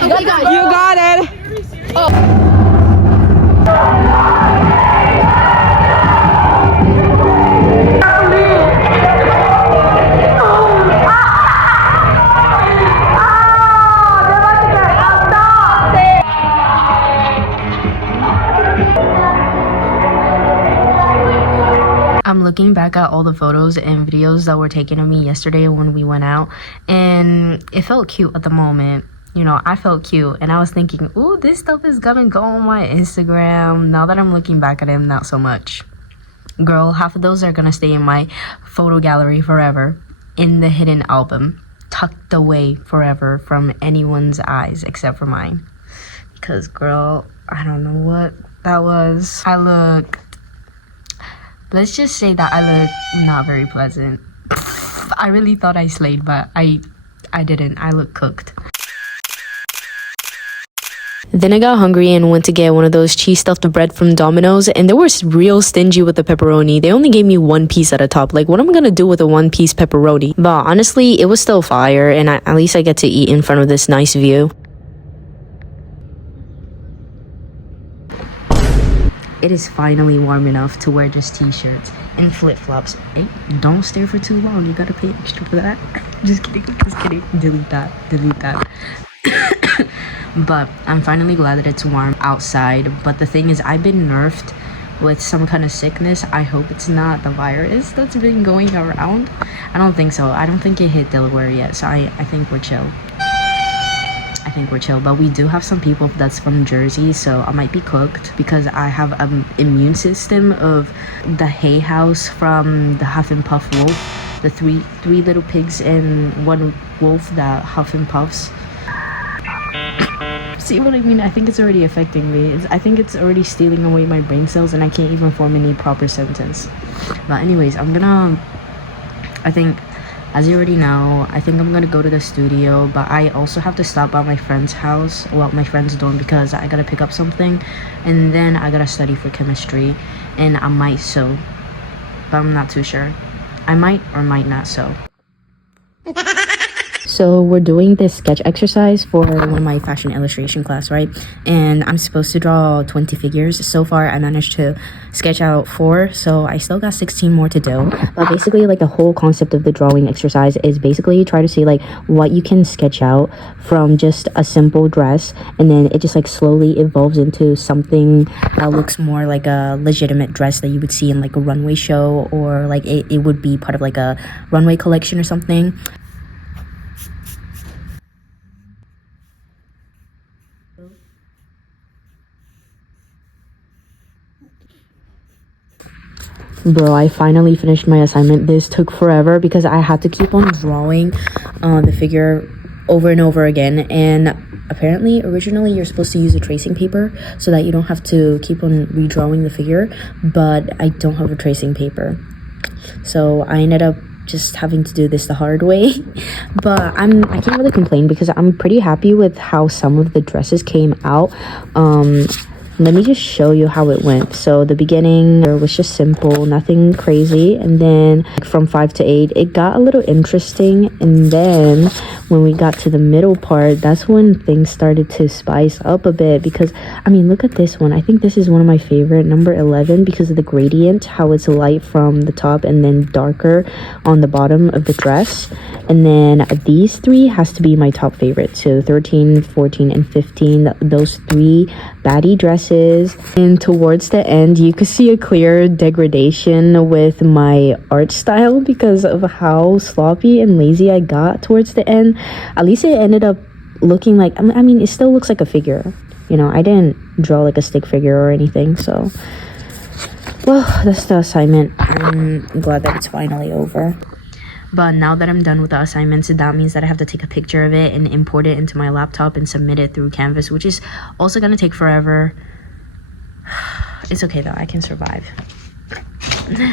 Okay, guys. You got it. I'm looking back at all the photos and videos that were taken of me yesterday when we went out, and it felt cute at the moment. You know, I felt cute, and I was thinking, ooh, this stuff is gonna go on my Instagram. Now that I'm looking back at it, not so much. Girl, half of those are gonna stay in my photo gallery forever, in the hidden album, tucked away forever from anyone's eyes except for mine. Because, girl, I don't know what that was. Let's just say that I look not very pleasant. I really thought I slayed, but I didn't. I look cooked. Then I got hungry and went to get one of those cheese stuffed bread from Domino's, and they were real stingy with the pepperoni. They only gave me one piece at a top. Like, what am I gonna do with a one piece pepperoni? But honestly, it was still fire, and at least I get to eat in front of this nice view. It is finally warm enough to wear just t-shirts and flip-flops. Hey, don't stare for too long. You gotta pay extra for that. Just kidding. Delete that. But I'm finally glad that it's warm outside. But the thing is, I've been nerfed with some kind of sickness. I hope it's not the virus that's been going around. I don't think so. I don't think it hit Delaware yet. So I think we're chill. But we do have some people that's from Jersey, so I might be cooked because I have an immune system of the Hay House from the Huff and Puff Wolf, the three little pigs and one wolf that huff and puffs. See what I mean? I think it's already affecting me. I think it's already stealing away my brain cells, and I can't even form any proper sentence. But anyways, as you already know, I think I'm gonna go to the studio, but I also have to stop by my friend's house, well, my friend's dorm, because I gotta pick up something, and then I gotta study for chemistry, and I might sew, but I'm not too sure. I might or might not sew. So we're doing this sketch exercise for one of my fashion illustration class, right? And I'm supposed to draw 20 figures. So far, I managed to sketch out 4, so I still got 16 more to do. But basically, like, the whole concept of the drawing exercise is basically try to see like what you can sketch out from just a simple dress, and then it just like slowly evolves into something that looks more like a legitimate dress that you would see in like a runway show, or like it would be part of like a runway collection or something. Bro, I finally finished my assignment. This took forever because I had to keep on drawing the figure over and over again, and apparently originally you're supposed to use a tracing paper so that you don't have to keep on redrawing the figure, but I don't have a tracing paper, so I ended up just having to do this the hard way. But I can't really complain because I'm pretty happy with how some of the dresses came out. Let me just show you how it went. So the beginning was just simple, nothing crazy, and then from 5 to 8 it got a little interesting, and then when we got to the middle part, that's when things started to spice up a bit. Because I mean, look at this one. I think this is one of my favorite, number 11, because of the gradient, how it's light from the top and then darker on the bottom of the dress. And then these 3 has to be my top favorite. So 13, 14, and 15, those 3 baddie dresses. And towards the end, you could see a clear degradation with my art style because of how sloppy and lazy I got towards the end. At least it ended up looking like, I mean, it still looks like a figure. You know, I didn't draw like a stick figure or anything. So, well, that's the assignment. I'm glad that it's finally over. But now that I'm done with the assignments, that means that I have to take a picture of it and import it into my laptop and submit it through Canvas, which is also going to take forever. It's okay though, I can survive.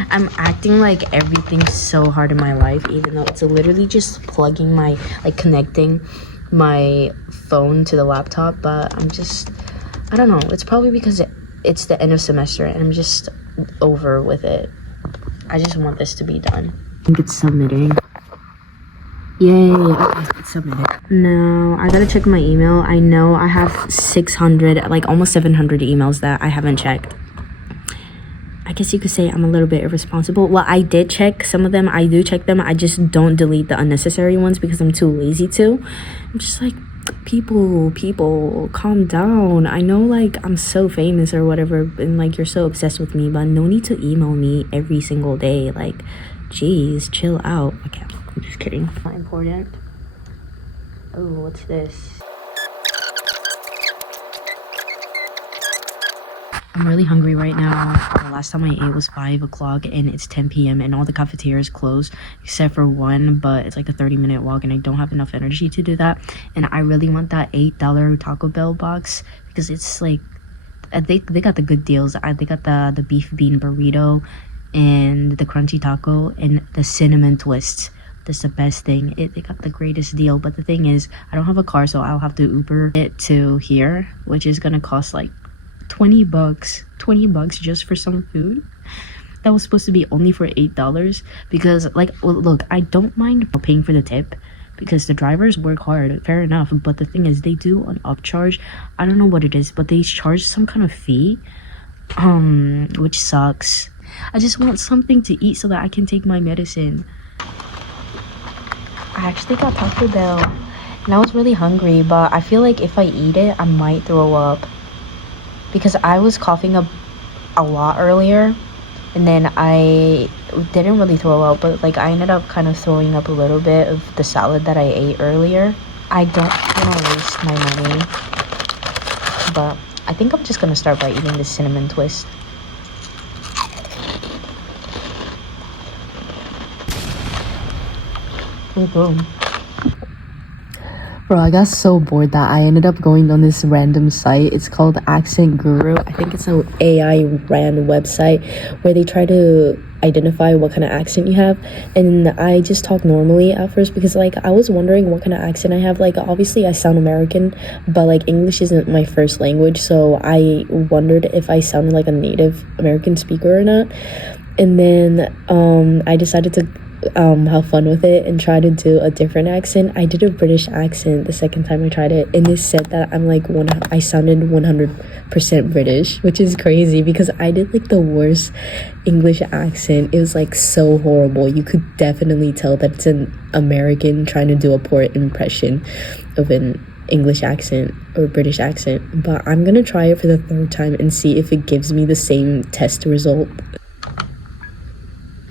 I'm acting like everything's so hard in my life, even though it's literally just plugging my, like, connecting my phone to the laptop. But I don't know, it's probably because it's the end of semester and I'm just over with it. I just want this to be done. I think it's submitting. Yay, okay, it's submitted. Now I gotta check my email. I know I have 600, like almost 700 emails that I haven't checked. I guess you could say I'm a little bit irresponsible. Well, I did check some of them. I do check them. I just don't delete the unnecessary ones because I'm too lazy to. I'm just like, people, calm down. I know, like, I'm so famous or whatever, and like you're so obsessed with me, but no need to email me every single day. Like, geez, chill out. Okay, I'm just kidding. Not important. Oh, what's this? I'm really hungry right now. The last time I ate was 5 o'clock and it's 10 p.m. and all the cafeterias closed except for one, but it's like a 30-minute walk and I don't have enough energy to do that. And I really want that $8 Taco Bell box because it's like, they got the good deals. They got the beef bean burrito and the crunchy taco and the cinnamon twist. That's the best thing. They got the greatest deal. But the thing is, I don't have a car, so I'll have to Uber it to here, which is gonna cost like 20 bucks just for some food that was supposed to be only for $8. Because like, well, look, I don't mind paying for the tip because the drivers work hard, fair enough, but the thing is they do an upcharge. I don't know what it is, but they charge some kind of fee, which sucks. I just want something to eat so that I can take my medicine. I actually got Taco Bell and I was really hungry, but I feel like if I eat it I might throw up because I was coughing up a lot earlier and then I didn't really throw up, but like I ended up kind of throwing up a little bit of the salad that I ate earlier. I don't want to waste my money, but I think I'm just gonna start by eating the cinnamon twist. Bro, I got so bored that I ended up going on this random site. It's called Accent Guru. I think it's an AI ran website where they try to identify what kind of accent you have. And I just talk normally at first because like I was wondering what kind of accent I have. Like obviously I sound American, but like English isn't my first language, so I wondered if I sounded like a native American speaker or not. And then I decided to have fun with it and try to do a different accent. I did a British accent the second time I tried it, and it said that I sounded 100% British, which is crazy because I did like the worst English accent. It was like so horrible. You could definitely tell that it's an American trying to do a poor impression of an English accent or British accent. But I'm gonna try it for the 3rd time and see if it gives me the same test result.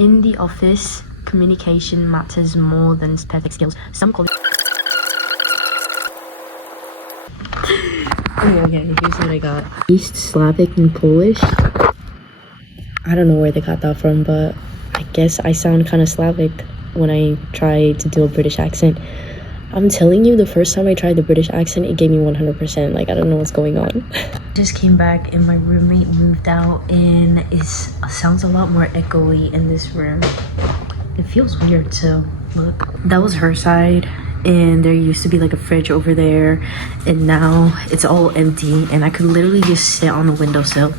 In the office, communication matters more than perfect skills. Some call it... Okay, here's what I got. East Slavic and Polish. I don't know where they got that from, but I guess I sound kind of Slavic when I try to do a British accent. I'm telling you, the first time I tried the British accent, it gave me 100%. Like, I don't know what's going on. Just came back and my roommate moved out and it sounds a lot more echoey in this room. It feels weird too. Look, that was her side and there used to be like a fridge over there and now it's all empty and I could literally just sit on the windowsill.